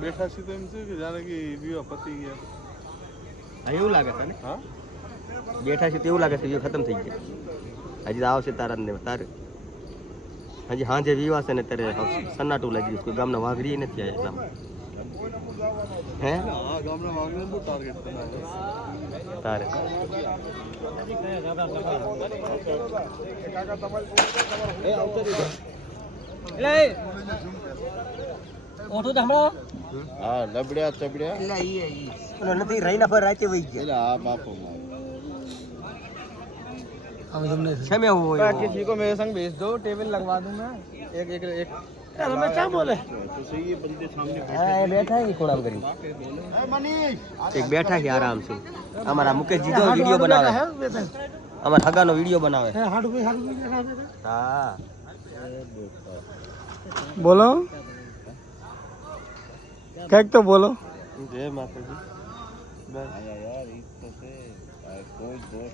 બેઠા છીએ તો એમ છે કે જાણે કે વિવાહ પતી ગયા. હા એવું લાગે છે ને. હા બેઠા છે તેવું લાગે છે વિવાહ ખતમ થઈ ગયા. હજી તો આવશે તારા ને તારે હજી હાંજે વિવાહ છે ને ત્યારે સન્નાટું લાગી ગયું કોઈ ગામના વાઘડી નથી આવ્યા એટલામાં. હે હા ગામના વાગને બહુ ટાર્ગેટ બનાવે. તારે હા લબડ્યા ચબડ્યા નથી રહીના પર રાતે વહી ગયા. એટલે હા બાપો છે મેં હું किसी को मेरे संग भेज दो टेबल लगवा दूं मैं एक एक एक मैं क्या बोले तो सही ये बंदे सामने હા એ બેઠા છે ખોડામ કરી એક બેઠા છે આરામ થી. અમારા મુકેશજી તો વિડિયો બનાવે. અમારા હગાનો વિડિયો બનાવે. હા बोलो कह तो बोलो जय माता दी बस यार इस तो से कोई दोस्त